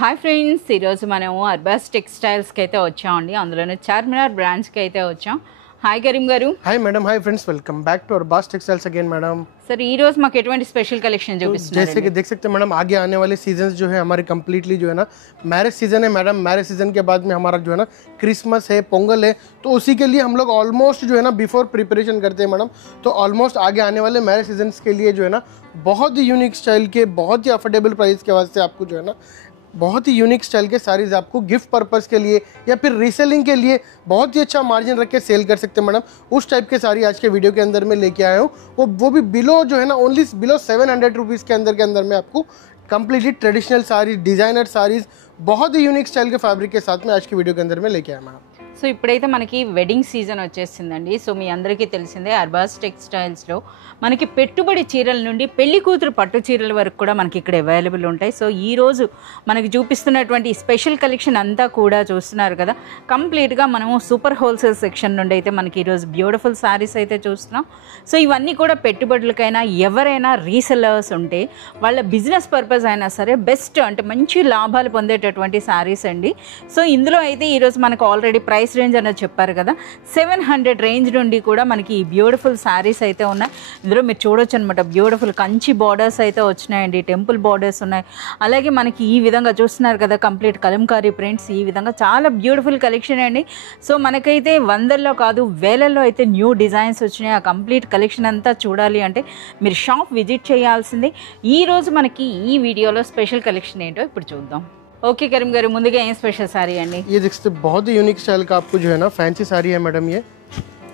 Hi friends, ఈరోజు మనము అర్బాస్ టెక్స్టైల్స్కి అయితే వచ్చామండి. అందులోనే చార్మినార్ బ్రాంచ్కి అయితే వచ్చాం. హాయ్ కరీం గారు. Hi madam. Hi friends, welcome back to Arbaz textiles again madam. Sir ఈ రోజు మాకు ఎటువంటి స్పెషల్ కలెక్షన్ చూపిస్తున్నారు? जैसे कि देख सकते हैं मैडम, आगे आने वाले सीजन जो है हमारे कम्प्लीटली जो है ना मैरिज सीजन है मैडम. मैरिज सीजन के बाद में हमारा जो है ना क्रिसमस है, पोंगल है, तो उसी के लिए हम लोग ऑलमोस्ट जो है ना बिफोर प्रिपरेशन करते हैं मैडम. तो ऑलमोस्ट आगे आने वाले मैरिज सीजन के लिए जो है ना बहुत ही यूनिक स्टाइल के, बहुत ही अफोर्डेबल प्राइस के वास्ते आपको जो है ना बहुत ही यूनिक स्टाइल के साड़ीज आपको गिफ्ट पर्पस के लिए या फिर रीसेलिंग के लिए बहुत ही अच्छा मार्जिन रख के सेल कर सकते हैं मैडम. उस टाइप के साड़ी आज के वीडियो के अंदर में लेके आया हूँ. वो भी बिलो जो है ना ओनली बिलो 700 रुपीज़ के अंदर में आपको completely traditional saris, designer saris बहुत ही यूनिक स्टाइल के फैब्रिक के साथ में आज की वीडियो के अंदर में लेके आया मैडम. సో ఇప్పుడైతే మనకి వెడ్డింగ్ సీజన్ వచ్చేసిందండి. సో మీ అందరికీ తెలిసిందే అర్బాస్ టెక్స్టైల్స్లో మనకి పెట్టుబడి చీరల నుండి పెళ్లి కూతురు పట్టు చీరల వరకు కూడా మనకి ఇక్కడ అవైలబుల్ ఉంటాయి. సో ఈరోజు మనకి చూపిస్తున్నటువంటి స్పెషల్ కలెక్షన్ అంతా కూడా చూస్తున్నారు కదా, కంప్లీట్గా మనము సూపర్ హోల్సేల్ సెక్షన్ నుండి అయితే మనకి ఈరోజు బ్యూటిఫుల్ శారీస్ అయితే చూస్తున్నాం. సో ఇవన్నీ కూడా పెట్టుబడులకైనా ఎవరైనా రీసెల్లర్స్ ఉంటే వాళ్ళ బిజినెస్ పర్పస్ అయినా సరే బెస్ట్ అంటే మంచి లాభాలు పొందేటటువంటి శారీస్ అండి. సో ఇందులో అయితే ఈరోజు మనకు ఆల్రెడీ ప్రైస్ రేంజ్ అనేది చెప్పారు కదా, 700 రేంజ్ నుండి కూడా మనకి ఈ బ్యూటిఫుల్ శారీస్ అయితే ఉన్నాయి. ఇందులో మీరు చూడొచ్చు అనమాట, బ్యూటిఫుల్ కంచి బార్డర్స్ అయితే వచ్చినాయండి, టెంపుల్ బార్డర్స్ ఉన్నాయి. అలాగే మనకి ఈ విధంగా చూస్తున్నారు కదా కంప్లీట్ కలంకారీ ప్రింట్స్, ఈ విధంగా చాలా బ్యూటిఫుల్ కలెక్షన్ అండి. సో మనకైతే వందల్లో కాదు వేలల్లో అయితే న్యూ డిజైన్స్ వచ్చినాయి. ఆ కంప్లీట్ కలెక్షన్ అంతా చూడాలి అంటే మీరు షాప్ విజిట్ చేయాల్సింది. ఈరోజు మనకి ఈ వీడియోలో స్పెషల్ కలెక్షన్ ఏంటో ఇప్పుడు చూద్దాం. ఓకే కరీం గారు, ముందుగా ఏం స్పెషల్ సారీ అండి? ये देख सकते बहुत ही यूनिक स्टाइल का आपको जो है ना फैंसी साड़ी है मैडम. ये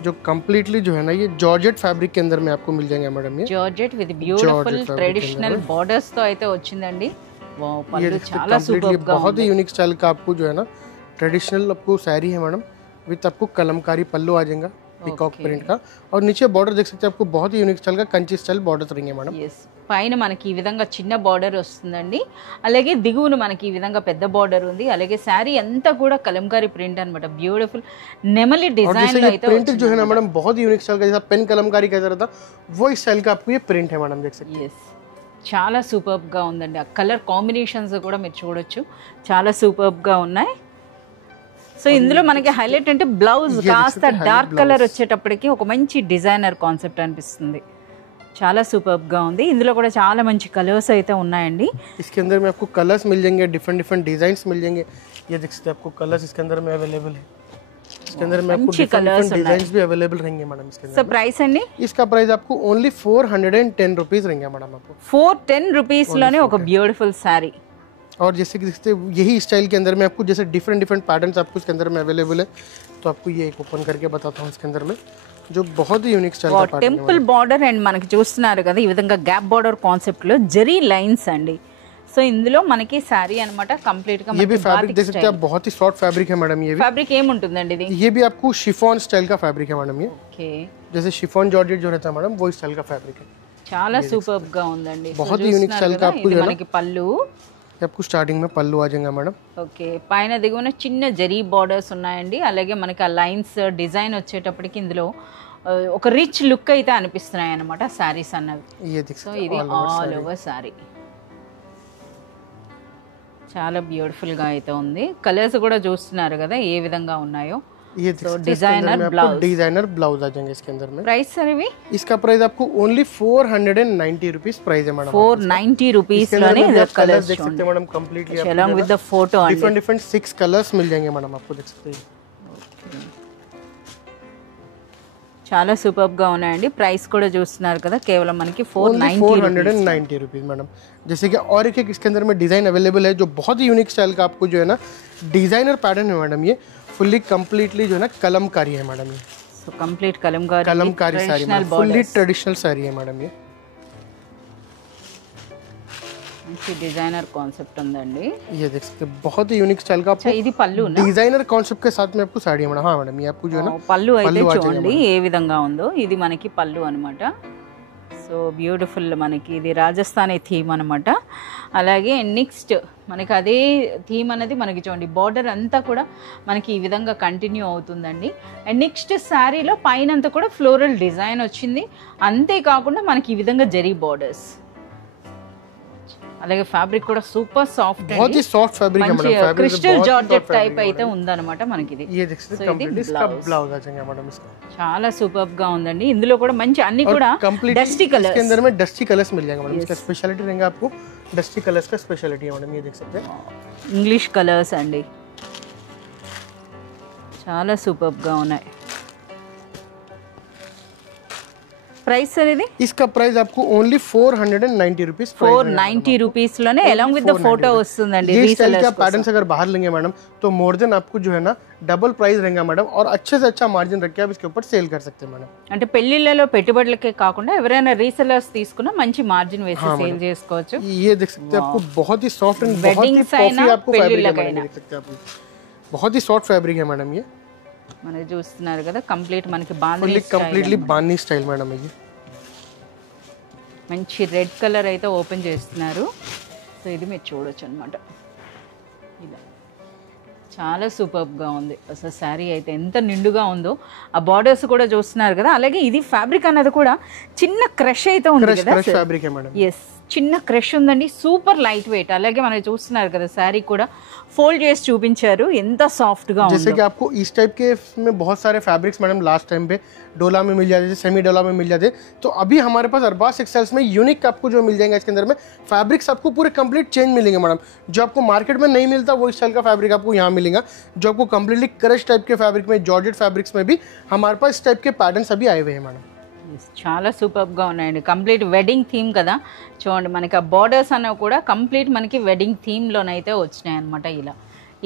जो कम्प्लीटली जो है ना ये जॉर्जेट फैब्रिक के अंदर में आपको मिल जाएंगे मैडम. ये georgette with beautiful traditional borders తో అయితే వచ్చిందండి. వావ్, పళ్ళు చాలా సూపర్ గా बहुत ही यूनिक स्टाइल का आपको जो है ना ट्रेडिशनल आपको साड़ी है मैडम. विथ आपको कलमकारी पल्लू आ जाएगा पीकॉक प्रिंट का, और नीचे बॉर्डर देख सकते हैं आपको बहुत ही यूनिक स्टाइल का कंची स्टाइल बॉर्डर रहेंगे मैडम. yes, పైన మనకి ఈ విధంగా చిన్న బార్డర్ వస్తుందండి. అలాగే దిగువన మనకి ఈ విధంగా పెద్ద బార్డర్ ఉంది. అలాగే శారీ అంతా కూడా కలంకారీ ప్రింట్ అన్నమాట, బ్యూటిఫుల్ నెమలి డిజైన్ లో అయితే प्रिंट जो है ना मैडम बहुत ही यूनिक स्टाइल का, जैसा पेन कलमकारी कहता रहता वो इस स्टाइल का आपको ये प्रिंट है मैडम. देख सकते हैं చాలా సూపర్బ్ గా ఉందండి. ఆ కలర్ కాంబినేషన్స్ కూడా మీరు చూడొచ్చు, చాలా సూపర్బ్ గా ఉన్నాయి. సో ఇందులో మనకి హైలైట్ అంటే బ్లౌజ్ కాస్త డార్క్ కలర్ వచ్చేటప్పటికి ఒక మంచి డిజైనర్ కాన్సెప్ట్ అనిపిస్తుంది. చాలా సూపర్బ్ గా ఉంది. ఇందులో కూడా చాలా మంచి కలర్స్ అయితే ఉన్నాయండి. इसके अंदर में आपको कलर्स मिल जाएंगे, डिफरेंट डिफरेंट डिजाइन्स मिल जाएंगे. ये देख सकते हैं आपको कलर्स इसके अंदर में अवेलेबल है. इसके अंदर में आपको डिफरेंट डिजाइन्स भी अवेलेबल रहेंगे मैडम. इसके अंदर సో ప్రైస్ అండి? इसका प्राइस आपको ओनली 410 रुपीज रहेंगे मैडम. आपको 410 రూపీస్ లోనే ఒక బ్యూటిఫుల్ సారీ. और जैसे कि देखते यही स्टाइल के अंदर में आपको जैसे डिफरेंट डिफरेंट पैटर्न्स आपको इसके अंदर में अवेलेबल है. तो आपको ये एक ओपन करके बताता हूँ इसके अंदर में जो बहुत ही यूनिक स्टाइल का पैटर्न है. టెంపుల్ బార్డర్ అండ్ మనకి చూస్తున్నారు కదా ఈ విధంగా గ్యాప్ బార్డర్ కాన్సెప్ట్ లో జరీ లైన్స్ అండి. సో ఇందులో మనకి సారీ అన్నమాట కంప్లీట్ గా ये भी फैब्रिक देख सकते हैं आप, बहुत ही सॉफ्ट फैब्रिक है मैडम. ये भी ఫ్యాబ్రిక్ ఏముంటుందండి ఇది? ये भी आपको शिफॉन स्टाइल का फैब्रिक है मैडम. ये ఓకే, जैसे शिफॉन जॉर्जेट जो रहता है मैडम वो स्टाइल का फैब्रिक है. చాలా సూపర్బ్ గా ఉందండి. बहुत ही यूनिक स्टाइल का आपको जो है మనకి పళ్ళు, आपको स्टार्टिंग में पल्लू आ जाएगा मैडम. ఓకే, పైన దిగువన చిన్న జరీ బార్డర్స్ ఉన్నాయండి. అలాగే మనకి ఆ లైన్స్ డిజైన్ వచ్చేటప్పటికి ఇందులో ఒక రిచ్ లుక్ అయితే అనిపిస్తున్నాయి అన్నమాట సారీస్ అన్నవి. ये देख సో सकते ఇది ఆల్ ఓవర్ సారీ చాలా బ్యూటిఫుల్ గా అయితే ఉంది. కలర్స్ కూడా చూస్తున్నారు కదా ఏ విధంగా ఉన్నాయో. ये देख सकते हैं डिजाइनर ब्लाउज, डिजाइनर ब्लाउज आ जाएंगे इसके अंदर में. ప్రైస్ సార్ ఇవి? इसका प्राइस आपको ओनली 490 रुपीज प्राइस है मैडम. 490 రూపీస్ లోనే कलर्स देख सकते हैं madam completely along with the photo అండి. डिफरेंट डिफरेंट 6 कलर्स मिल जाएंगे मैडम आपको. देख सकते हैं చాలా సూపర్బ్ గా ఉన్నాయండి. ప్రైస్ కూడా చూస్తున్నారు కదా, కేవలం మనకి 490 रुपीज मैडम. जैसे कि और एक इसके अंदर में डिजाइन अवेलेबल है जो बहुत ही यूनिक स्टाइल का आपको जो है ना डिजाइनर पैटर्न है मैडम. ये फुल्ली कंप्लीटली जो है ना कलमकारी है मैडम. ये so complete Kalamkari sari, fully traditional sari है मैडम. ये మంచి డిజైనర్ కాన్సెప్ట్ ఉందండి. ये देख सकते हैं बहुत ही यूनिक स्टाइल का आपको ఇది పళ్ళు डिजाइनर कॉन्सेप्ट के साथ में आपको साड़ी है मैडम. हाँ मैडम, ये आपको जो है ना పళ్ళు అయితే చూడండి ఏ విధంగా ఉందో. ఇది మనకి పళ్ళు అన్నమాట. సో బ్యూటిఫుల్, మనకి ఇది రాజస్థానీ థీమ్ అనమాట. అలాగే నెక్స్ట్ మనకి అదే థీమ్ అనేది మనకి చూడండి బార్డర్ అంతా కూడా మనకి ఈ విధంగా కంటిన్యూ అవుతుందండి. అండ్ నెక్స్ట్ శారీలో పైన అంతా కూడా ఫ్లోరల్ డిజైన్ వచ్చింది. అంతేకాకుండా మనకి ఈ విధంగా జరీ బార్డర్స్, అలాగే ఫ్యాబ్రిక్ కూడా సూపర్ సాఫ్ట్, बहुत ही सॉफ्ट फैब्रिक है madam, fabric crystal georgette type అయితే ఉందన్నమాట మనకి ఇది. ये देख सकते हैं कंप्लीट इसका ब्लाउज आ जाएगा मैडम इसका, చాలా సూపర్ గా ఉందండి. ఇందులో కూడా మంచి అన్ని కూడా कंप्लीट డస్టీ కలర్స్, इसके अंदर में डस्टी कलर्स मिल जाएगा मैडम. इसका स्पेशलिटी रहेगा आपको डस्टी कलर्स का स्पेशलिटी है मैडम, ये देख सकते हैं ఇంగ్లీష్ కలర్స్ అండి, చాలా సూపర్ గా ఉన్నాయి. ప్రైస్ అనేది इसका प्राइस आपको ओनली 490 रुपीस, 490 రూపీస్ లోనే అలాంగ్ విత్ ద ఫోటో వస్తుందండి. ये स्टाइल का पैटर्न्स अगर बाहर लेंगे मैडम तो मोर देन आपको जो है ना डबल प्राइस रहेगा मैडम, और अच्छे से अच्छा मार्जिन रख के आप इसके ऊपर सेल कर सकते हैं मैडम. అంటే పెళ్లిళ్ళలో పెట్టుబడులకే కాకుండా ఎవరైనా రీసెలర్స్ తీసుకున్నా మంచి మార్జిన్ వేసి సేల్ చేసుకోవచ్చు. ये देख सकते हैं आपको बहुत ही सॉफ्ट एंड बहुत ही पफी आपको फैब्रिक है मैडम, देख सकते हैं आप, बहुत ही सॉफ्ट फैब्रिक है मैडम. ये మనకి చూస్తున్నారు కదా కంప్లీట్ మనకి బాంధనీ फुल्ली कंप्लीटली बांधनी स्टाइल मैडम है. ये మంచి రెడ్ కలర్ అయితే ఓపెన్ చేస్తున్నారు. సో ఇది మీరు చూడొచ్చు అనమాట. ఇలా చాలా సూపర్గా ఉంది అసలు శారీ అయితే, ఎంత నిండుగా ఉందో. ఆ బార్డర్స్ కూడా చూస్తున్నారు కదా. అలాగే ఇది ఫ్యాబ్రిక్ అన్నది కూడా చిన్న క్రష్ అయితే ఉంది కదా. फैब्रिक है मैडम. ఎస్, చిన్న క్రష్ ఉందండి, సూపర్ లైట్ వెయిట్. అలాగే మనం చూస్తున్నారు కదా శారీ కూడా फोल्ड చేసి చూపించారు, ఎంత సాఫ్ట్ గా ఉంది. जैसे कि आपको इस टाइप के में बहुत सारे फैब्रिक्स मैडम लास्ट टाइम पे डोला में मिल जाते थे, सेमी डोला में मिल जाते, तो अभी हमारे पास अरबाज टेक्सटाइल्स में यूनिक आपको जो मिल जाएगा इसके अंदर में फैब्रिक्स आपको पूरे कंप्लीट चेंज मिलेंगे मैडम. जो आपको मार्केट में नहीं मिलता वो स्टाइल का फैब्रिक आपको यहाँ मिलेगा. जो आपको कंप्लीटली क्रश टाइप के फैब्रिक में, जॉर्जेट फैब्रिक्स में भी हमारे पास इस टाइप के पैटर्न्स अभी आए हुए हैं मैडम. చాలా సూపర్గా ఉన్నాయండి. కంప్లీట్ వెడ్డింగ్ థీమ్ కదా చూడండి. మనకి ఆ బార్డర్స్ అన్నవి కూడా కంప్లీట్ మనకి వెడ్డింగ్ థీమ్లోనైతే వచ్చినాయి అనమాట. ఇలా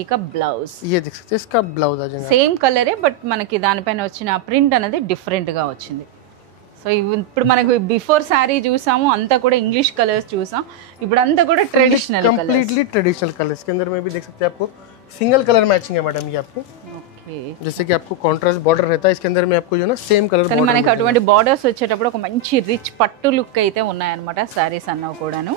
ఇక బ్లౌజ్ ये देख सकते हैं इसका ब्लाउज आ जाएगा, సేమ్ కలరే బట్ మనకి దానిపైన వచ్చిన ప్రింట్ అనేది డిఫరెంట్గా వచ్చింది. సో ఇప్పుడు మనకు బిఫోర్ శారీ చూసాము అంతా కూడా ఇంగ్లీష్ కలర్స్ చూసాం, ఇప్పుడు అంతా కూడా traditional colours, completely traditional colours के अंदर में भी देख सकते हैं आपको सिंगल कलर मैचिंग है मैडम. ये आपको ఓకే. जैसे कि आपको कॉन्ट्रास्ट बॉर्डर रहता है, इसके अंदर में आपको जो है ना सेम कलर కానీ మనకి అటువంటి బార్డర్స్ వచ్చేటప్పుడు ఒక మంచి రిచ్ పట్టు లుక్ అయితే ఉన్నాయన్నమాట శారీస్ అన్నవి కూడాను.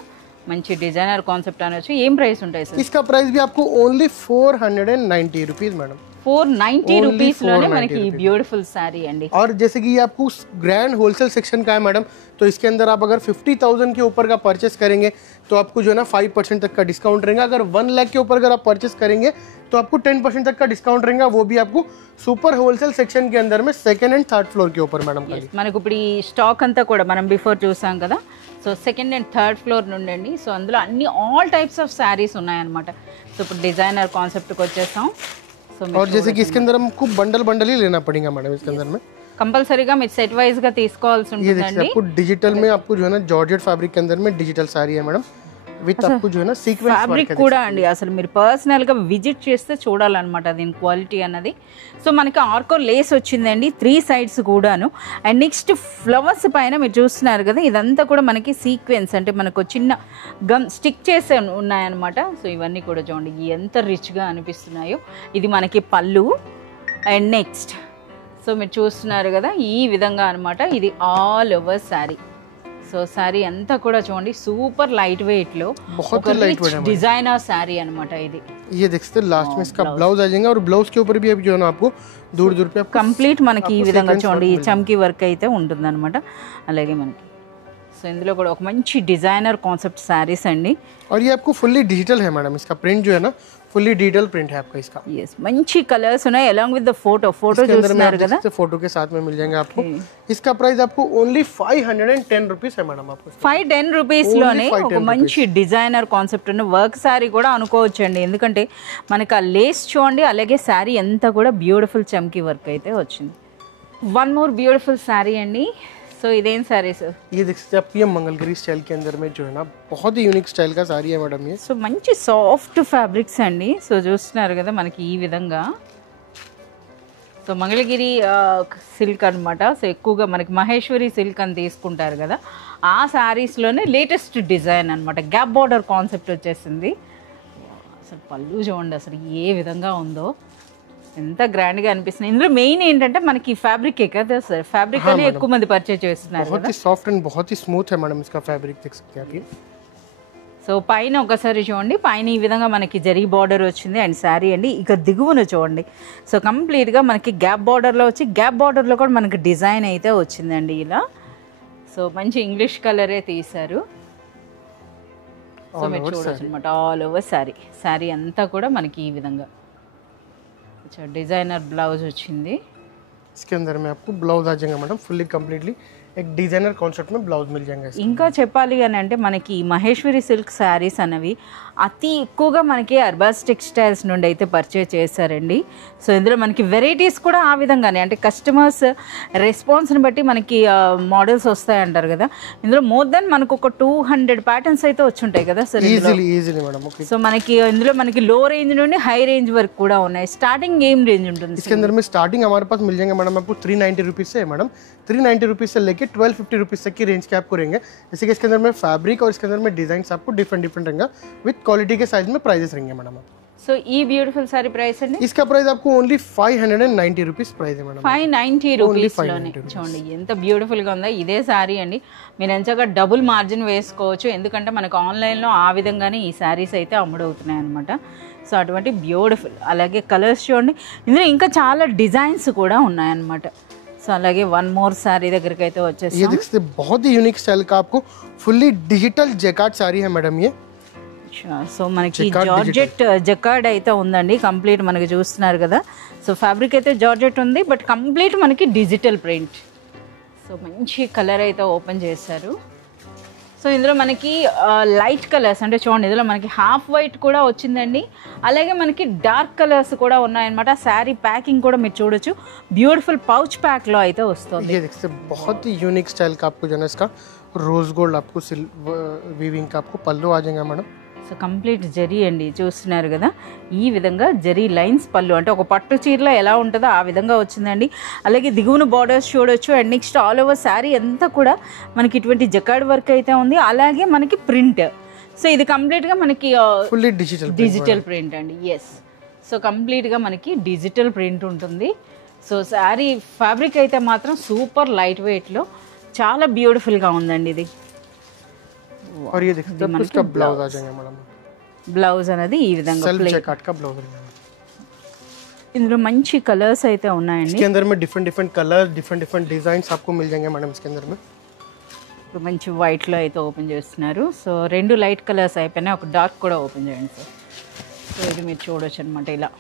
మంచి డిజైనర్ కాన్సెప్ట్ అనొచ్చు. ఏం ప్రైస్ ఉంటాయి సార్? इसका प्राइस भी आपको ओनली 490 रुपीज मैडम, 490 రూపీస్ లోనే మనకి ఈ బ్యూటిఫుల్ శారీ అండి. और जैसे कि ये आपको ग्रैंड होलसेल सेक्शन का है मैडम, तो इसके अंदर आप अगर 50,000 के ऊपर का परचेस करेंगे तो आपको जो है ना 5% तक का डिस्काउंट रहेगा. अगर 1 लाख के ऊपर अगर आप परचेस करेंगे तो आपको 10% तक का डिस्काउंट रहेगा, वो भी आपको सुपर होलसेल सेक्शन के अंदर में सेकंड एंड थर्ड फ्लोर के ऊपर मैडम. మనకు ఇప్పుడు ఈ స్టాక్ అంతా కూడా మనం బిఫోర్ చూసాం కదా. So second and third floor నుండి సో అందులో అన్ని ఆల్ టైప్స్ ఆఫ్ శారీస్ ఉన్నాయన్నమాట. సో ఇప్పుడు డిజైనర్ కాన్సెప్ట్కి వచ్చేస్తాం. సో और जैसे कि इसके अंदर हमको बंडल बंडल ही लेना पड़ेगा मैडम. इसके अंदर में కంపల్సరీగా మీరు సెట్ వైజ్ గా తీసుకోవాల్సి ये देखिए ఉంటుందండి. आपको डिजिटल में आपको जो है ना जॉर्जेट फैब्रिक के अंदर में डिजिटल साड़ी है मैडम, विथ आपको जो है ना सीक्वेंस ఫ్యాబ్రిక్ కూడా అండి అసలు మీరు పర్సనల్ గా విజిట్ చేస్తే చూడాలన్నమాట దీని క్వాలిటీ అన్నది. సో మనకి ఆర్కో లేస్ వచ్చిందండి 3 సైడ్స్ కూడాను. అండ్ నెక్స్ట్ ఫ్లవర్స్ పైన మీరు చూస్తున్నారు కదా, ఇదంతా కూడా మనకి సీక్వెన్స్ అంటే మనకు చిన్న గమ్ స్టిక్ చేసే ఉన్నాయన్నమాట. సో ఇవన్నీ కూడా చూడండి ఎంత రిచ్గా అనిపిస్తున్నాయో. ఇది మనకి పళ్ళు. అండ్ నెక్స్ట్ సో మీరు చూస్తున్నారు కదా ఈ విధంగా అనమాట. ఇది all over sari. So sari అంతా కూడా చూడండి సూపర్ లైట్ వెయిట్ లో డిజైనర్ శారీ అనమాట ఇది. ये देख सकते हैं लास्ट में इसका ब्लाउज आ जाएगा, और ब्लाउज के ऊपर भी अभी जो है ना आपको दूर दूर पे आपको కంప్లీట్ మనకి ఈ విధంగా చూడండి ఈ చమ్కీ వర్క్ అయితే ఉంటుంది అనమాట. అలాగే మనకి సో ఇందులో కూడా ఒక మంచి డిజైనర్ కాన్సెప్ట్ శారీస్ అండి. और ये आपको फुल्ली डिजिटल है मैडम, इसका प्रिंट जो है ना फुल्ली डिजिटल प्रिंट है आपका इसका. ఎస్ మంచి కలర్స్ ఉన్నాయి అలాంగ్ విత్ ద ఫోటో చూస్తున్నారు కదా. फोटो के साथ में मिल जाएंगे आपको. इसका प्राइस आपको ओनली 510 रुपीस है मैडम. आपको 510 రూపీస్ లోనే ఒక మంచి డిజైనర్ కాన్సెప్ట్ ఉన్న వర్క్ శారీ కూడా అనుకోవచ్చండి. ఎందుకంటే మనకి ఆ లేస్ చూడండి, అలాగే శారీ అంతా కూడా బ్యూటిఫుల్ చమ్కీ వర్క్ అయితే వచ్చింది. వన్ మోర్ బ్యూటిఫుల్ శారీ అండి. సో ఇదేం శారీ సార్? ये देख सकते हैं आप, ये मंगलगिरी स्टाइल के अंदर में जो है ना बहुत ही यूनिक स्टाइल का साड़ी है मैडम. ये సో మంచి సాఫ్ట్ ఫ్యాబ్రిక్స్ అండి. సో చూస్తున్నారు కదా మనకి ఈ విధంగా. సో మంగళగిరి సిల్క్ అనమాట. సో ఎక్కువగా మనకి మహేశ్వరి సిల్క్ అని తీసుకుంటారు కదా, ఆ శారీస్లోనే లేటెస్ట్ డిజైన్ అనమాట. గ్యాప్ బార్డర్ కాన్సెప్ట్ వచ్చేసింది. అసలు పళ్ళు చూడండి అసలు ఏ విధంగా ఉందో, ఎంత గ్రాండ్గా అనిపిస్తుంది. ఇందులో మెయిన్ ఏంటంటే మనకి ఫ్యాబ్రిక్ కదా సార్, ఫ్యాబ్రిక్ అని ఎక్కువ మంది పర్చేజ్ చేస్తున్నారు. बहुत ही सॉफ्ट एंड बहुत ही स्मूथ है मैडम इसका फैब्रिक, देख सकते हैं आप ये. సో పైన ఒకసారి చూడండి, పైన ఈ విధంగా మనకి జరీ బార్డర్ వచ్చింది అండ్ శారీ అండి. ఇక దిగువన చూడండి, సో కంప్లీట్గా మనకి గ్యాప్ బార్డర్లో వచ్చి గ్యాప్ బార్డర్లో కూడా మనకి డిజైన్ అయితే వచ్చిందండి ఇలా. సో మంచి ఇంగ్లీష్ కలరే తీశారు. సో మీరు చూడొచ్చు అనమాట ఆల్ ఓవర్ శారీ అంతా కూడా మనకి ఈ విధంగా డిజైనర్ బ్లౌజ్ వచ్చింది. इसके अंदर में आपको ब्लाउज आ जाएगा मैडम, फुल्ली कंप्लीटली एक डिजाइनर कॉन्सेप्ट में ब्लाउज मिल जाएगा. ఇంకా చెప్పాలి అని అంటే మనకి మహేశ్వరి సిల్క్ శారీస్ అనేవి అతి ఎక్కువగా మనకి అర్బాస్ టెక్స్టైల్స్ నుండి అయితే పర్చేజ్ చేశారండి. సో ఇందులో మనకి వెరైటీస్ కూడా ఆ విధంగానే అంటే కస్టమర్స్ రెస్పాన్స్ని బట్టి మనకి మోడల్స్ వస్తాయి అంటారు కదా. ఇందులో మోర్ దెన్ మనకు ఒక 200 ప్యాటర్న్స్ అయితే వచ్చి ఉంటాయి కదా sir. Easily madam. Okay. So మనకి ఇందులో మనకి లో రేంజ్ నుండి హై రేంజ్ వరకు కూడా ఉన్నాయి. స్టార్టింగ్ ఏం రేంజ్ ఉంటుంది? इसके अंदर में स्टार्टिंग हमारे पास मिल जाएंगे मैडम आपको 390 रुपीज़ से है मैडम. 390 रुपीज़ से लेके 1250 रुपीज़ तक की रेंज के आपको रहेंगे. जैसे कि इसके अंदर में फैब्रिक और इसके अंदर में डिजाइन आपको डिफरेंट रहेगा विद क्वालिटी के साइज में प्राइजेस रहेंगे मैडम. సో ఈ బ్యూటిఫుల్ సారీ ప్రైస్ అండి? इसका प्राइस आपको ओनली 590 रुपीज़ प्राइस है मैडम. 590 రూపీస్లోనే చూడండి ఎంత బ్యూటిఫుల్గా ఉందో. ఇదే శారీ అండి, మీరు ఎంచగా డబుల్ మార్జిన్ వేసుకోవచ్చు. ఎందుకంటే మనకు ఆన్లైన్లో ఆ విధంగానే ఈ శారీస్ అయితే అమ్ముడవుతున్నాయి అనమాట. సో అటువంటి బ్యూటిఫుల్. అలాగే కలర్స్ చూడండి, ఇందులో ఇంకా చాలా డిజైన్స్ కూడా ఉన్నాయన్నమాట. సో అలాగే వన్ మోర్ సారీ దగ్గరికి అయితే వచ్చేసి ये देखते बहुत ही यूनिक स्टाइल का आपको फुल्ली डिजिटल जैकार्ड साड़ी है मैडम ये. సో మనకి జార్జెట్ జకార్డ్ అయితే ఉందండి కంప్లీట్, మనకి చూస్తున్నారు కదా. సో ఫ్యాబ్రిక్ అయితే జార్జెట్ ఉంది, బట్ కంప్లీట్ మనకి డిజిటల్ ప్రింట్. సో మంచి కలర్ అయితే ఓపెన్ చేశారు. సో ఇందులో మనకి లైట్ కలర్స్ అంటే చూడండి, ఇందులో మనకి హాఫ్ వైట్ కూడా వచ్చిందండి. అలాగే మనకి డార్క్ కలర్స్ కూడా ఉన్నాయన్నమాట. శారీ ప్యాకింగ్ కూడా మీరు చూడొచ్చు, బ్యూటిఫుల్ పౌచ్ ప్యాక్లో అయితే వస్తుంది. ये देखते बहुत ही यूनिक स्टाइल का आपको जो है इसका रोज गोल्ड आपको वीविंग का आपको पल्लू आ जाएगा मैडम. సో కంప్లీట్ జరీ అండి, చూస్తున్నారు కదా. ఈ విధంగా జరీ లైన్స్ పళ్ళు అంటే ఒక పట్టు చీరలో ఎలా ఉంటుందో ఆ విధంగా వచ్చిందండి. అలాగే దిగువన బార్డర్స్ చూడొచ్చు. And next all over sari అంతా కూడా మనకి ఇటువంటి జకార్డ్ వర్క్ అయితే ఉంది. అలాగే మనకి ప్రింట్. సో ఇది కంప్లీట్గా మనకి ఫుల్లీ డిజిటల్ ప్రింట్ అండి. ఎస్. సో కంప్లీట్గా మనకి డిజిటల్ ప్రింట్ ఉంటుంది. సో శారీ ఫ్యాబ్రిక్ అయితే మాత్రం సూపర్ లైట్ వెయిట్లో చాలా బ్యూటిఫుల్గా ఉందండి ఇది. और ये देखते हैं इसका ब्लाउज आ जाएगा मैडम. బ్లౌజ్ అనేది ఈ విధంగా सेल्फ जैकार्ड का ब्लाउज रहेगा. ఇందులో మంచి కలర్స్ అయితే ఉన్నాయండి. इसके अंदर में डिफरेंट कलर डिफरेंट डिजाइन्स आपको मिल जाएंगे मैडम. इसके अंदर में ఇప్పుడు మంచి వైట్లో అయితే ఓపెన్ చేస్తున్నారు. సో 2 లైట్ కలర్స్ అయిపోయినాయి, ఒక డార్క్ కూడా ఓపెన్ చేయండి సార్. సో ఇది మీరు చూడొచ్చు అనమాట. ఇలా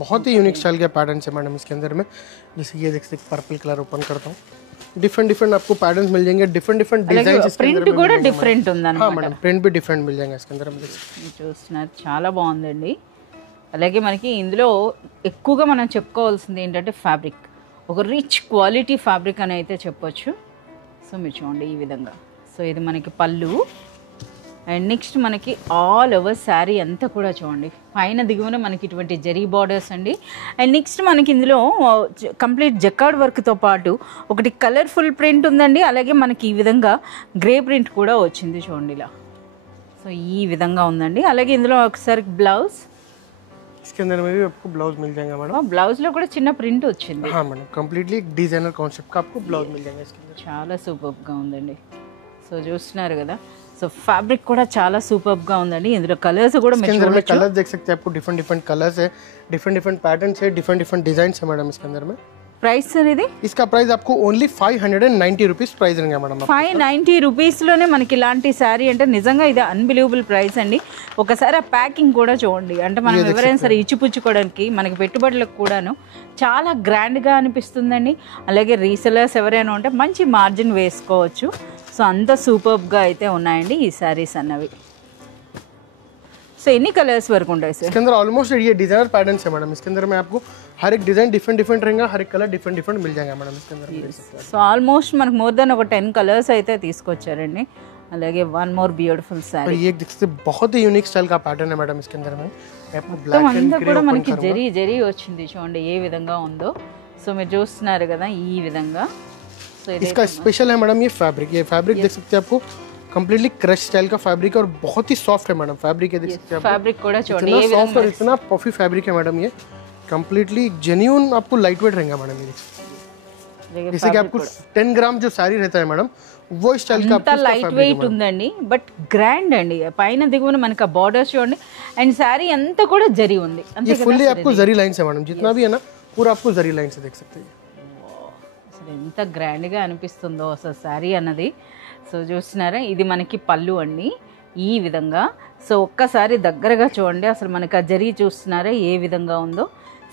बहुत ही यूनिक स्टाइल के पैटर्न है मैडम इसके अंदर में. जैसे ये देखते पर्पल कलर ओपन करता हूँ, डिफरेंट आपको पैटर्न्स मिल जाएंगे. डिफरेंट डिजाइन ప్రింట్ కూడా డిఫరెంట్ ఉందన్నమాట. हाँ मैडम, प्रिंट भी डिफरेंट मिल जाएगा इसके अंदर. చూస్తున్నారు చాలా బాగుందండి. అలాగే మనకి ఇందులో ఎక్కువగా మనం చెప్పుకోవాల్సింది ఏంటంటే ఫ్యాబ్రిక్ ఒక రిచ్ క్వాలిటీ ఫ్యాబ్రిక్ అని అయితే చెప్పొచ్చు. సో మీరు చూడండి ఈ విధంగా. సో ఇది మనకి పళ్ళు. అండ్ నెక్స్ట్ మనకి ఆల్ ఓవర్ శారీ అంతా కూడా చూడండి, పైన దిగువన మనకి ఇటువంటి జరీ బార్డర్స్ అండి. అండ్ నెక్స్ట్ మనకి ఇందులో కంప్లీట్ జకార్డ్ వర్క్తో పాటు ఒకటి కలర్ఫుల్ ప్రింట్ ఉందండి. అలాగే మనకి ఈ విధంగా గ్రే ప్రింట్ కూడా వచ్చింది చూడండి ఇలా. సో ఈ విధంగా ఉందండి. అలాగే ఇందులో ఒకసారి బ్లౌజ్, इसके अंदर में भी आपको ब्लाउज मिल जाएगा मैडम. బ్లౌజ్లో కూడా చిన్న ప్రింట్ వచ్చింది. हाँ मैडम, कंप्लीटली डिजाइनर कॉन्सेप्ट का आपको ब्लाउज मिल जाएगा इसके अंदर. చాలా సూపర్గా ఉందండి. సో చూస్తున్నారు కదా. సో ఫ్యాబ్రిక్ కూడా చాలా సూపర్గా ఉందండి. ఇందులో కలర్స్ కూడా इसके अंदर में कलर देख सकते हैं आपको. डिफरेंट कलर्स है, डिफरेंट पैटर्न्स है, डिफरेंट डिजाइन है मैडम इसके अंदर में. ప్రైస్ సార్ ఇది? इसका प्राइस आपको ओनली 590 रुपीज़ प्राइस रहेगा मैडम. 590 రూపీస్లోనే మనకి ఇలాంటి శారీ అంటే నిజంగా ఇది అన్బిలీవబుల్ ప్రైస్ అండి. ఒకసారి ఆ ప్యాకింగ్ కూడా చూడండి, అంటే మనం ఎవరైనా సరే ఇచ్చిపుచ్చుకోవడానికి మనకి పెట్టుబడులకు కూడాను చాలా గ్రాండ్గా అనిపిస్తుందండి. అలాగే రీసెలర్స్ ఎవరైనా ఉంటే మంచి మార్జిన్ వేసుకోవచ్చు. సో అంత సూపర్గా అయితే ఉన్నాయండి ఈ శారీస్ అన్నవి. సో ఎన్ని కలర్స్ వరకు ఉంటాయి సార్? इसके अंदर ऑलमोस्ट ये डिजाइनर पैटर्न्स है मैडम. इसके अंदर में आपको हर एक डिजाइन डिफरेंट रहेगा, हर एक कलर डिफरेंट मिल जाएगा मैडम इसके अंदर. సో ఆల్మోస్ట్ మనకు మోర్ దెన్ ఒక 10 కలర్స్ అయితే తీసుకొచ్చారండి. అలాగే వన్ మోర్ బ్యూటిఫుల్ और శారీ. ये देखते बहुत ही यूनिक स्टाइल का पैटर्न है मैडम इसके अंदर में. आपको ब्लैक एंड అంతా ग्रे కూడా ओपन మనకి करूंगा. జరీ వచ్చింది చూడండి ఏ విధంగా ఉందో. సో మీరు చూస్తున్నారు కదా ఈ విధంగా. సో ఇది इसका स्पेशल है मैडम ये फैब्रिक. ये फैब्रिक देख सकते हैं आपको कंप्लीटली क्रश स्टाइल का फैब्रिक और बहुत ही सॉफ्ट है मैडम. फैब्रिक है देख सकते हैं आप. ఫ్యాబ్రిక్ కూడా చూడండి इतना ఏ सॉफ्ट విధంగా. और इतना पफी फैब्रिक है मैडम. ये कंप्लीटली जेन्युइन आपको लाइट वेट रहेगा मैडम. ये जैसे कि आपको 10 ग्राम जो साड़ी रहता है मैडम, वो स्टाइल का అంతా లైట్ వెయిట్ ఉందండి, బట్ గ్రాండ్ అండి. పైన దిగువన మనకి ఆ బార్డర్స్ చూడండి. అండ్ శారీ అంతా కూడా జరీ ఉంది అంతే ये కదా. फुल्ली आपको जरी लाइन से मैडम, जितना भी है ना पूरा आपको जरी लाइन से देख सकते हैं. అసలు ఎంత గ్రాండ్గా అనిపిస్తుందో అసలు శారీ అన్నది. సో చూస్తున్నారా, ఇది మనకి పళ్ళు అండి ఈ విధంగా. సో ఒక్కసారి దగ్గరగా చూడండి, అసలు మనకి ఆ జరీ చూస్తున్నారా ఏ విధంగా ఉందో.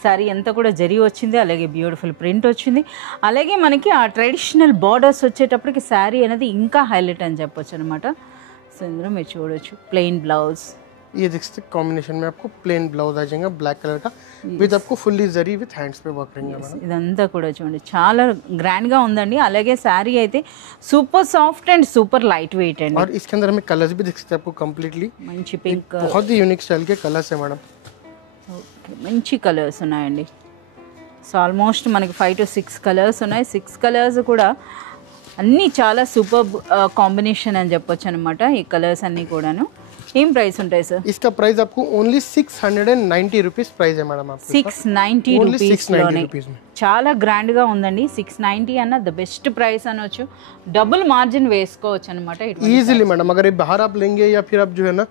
శారీ అంతా కూడా జరీ వచ్చింది, అలాగే బ్యూటిఫుల్ ప్రింట్ వచ్చింది, అలాగే మనకి ఆ ట్రెడిషనల్ బార్డర్స్ వచ్చేటప్పటికి శారీ అనేది ఇంకా హైలైట్ అని చెప్పొచ్చు అనమాట. సో ఇందులో మీరు చూడొచ్చు ప్లెయిన్ బ్లౌజ్. ये देख सकते कॉम्बिनेशन में आपको प्लेन ब्लाउज आ जाएगा ब्लैक कलर का विद आपको फुल्ली जरी विद हैंड्स पे वर्क रहेंगे मैडम. ఇదంతా కూడా చూడండి చాలా గ్రాండ్గా ఉందండి. అలాగే శారీ అయితే super soft and super light weight అండి. और इसके अंदर हमें कलर्स भी देख सकते हैं आपको कम्प्लीटली మంచి పింక్, बहुत ही यूनिक स्टाइल के कलर्स है मैडम. ఓకే మంచి కలర్స్ ఉన్నాయండి. సో ఆల్మోస్ట్ మనకి 5 to 6 కలర్స్ ఉన్నాయి. 6 కలర్స్ కూడా అన్నీ చాలా సూపర్ కాంబినేషన్ అని చెప్పొచ్చు అనమాట. ఈ కలర్స్ అన్నీ కూడాను. ఏం ప్రైస్ ఉంటాయి సార్? इसका प्राइस आपको ओनली 690 रुपीज प्राइस है मैडम. आपको 690 Only 690 రూపీస్లోనే rupees में. చాలా గ్రాండ్గా ఉందండి. 690 అన్న ద బెస్ట్ ప్రైస్ అనొచ్చు. డబుల్ మార్జిన్ వేసుకోవచ్చు అనమాట. इजीली मैडम अगर ये बाहर आप लेंगे या फिर आप जो है ना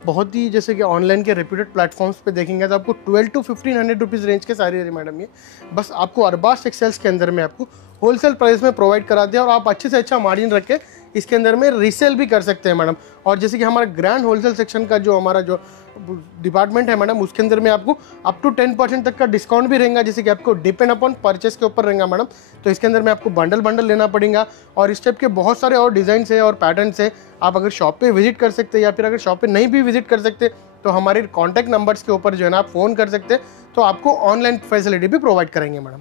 बहुत ही जैसे कि ऑनलाइन के रेप्यूटेड प्लेटफॉर्म्स पे देखेंगे तो आपको 12 to 1500 रुपीज़ रेंज के सारी है मैडम. ये बस आपको अरबाज टेक्सटाइल्स के अंदर में आपको होलसेल प्राइस में प्रोवाइड कराते हैं और आप अच्छे से अच्छा मार्जिन रख के इसके अंदर में रीसेल भी कर सकते हैं मैडम. और जैसे कि हमारा ग्रैंड होलसेल सेक्शन का जो हमारा जो डिपार्टमेंट है मैडम उसके अंदर में आपको अप टू 10% तक का डिस्काउंट भी रहेगा, जैसे कि आपको डिपेंड अपॉन परचेस के ऊपर रहेगा मैडम. तो इसके अंदर में आपको बंडल लेना पड़ेगा और इस टाइप के बहुत सारे और डिज़ाइन है और पैटर्न्स है. आप अगर शॉप पे विजिट कर सकते हैं या फिर अगर शॉप पे नहीं भी विजिट कर सकते तो हमारे कॉन्टैक्ट नंबर्स के ऊपर जो है ना आप फ़ोन कर सकते हैं, तो आपको ऑनलाइन फैसिलिटी भी प्रोवाइड करेंगे मैडम.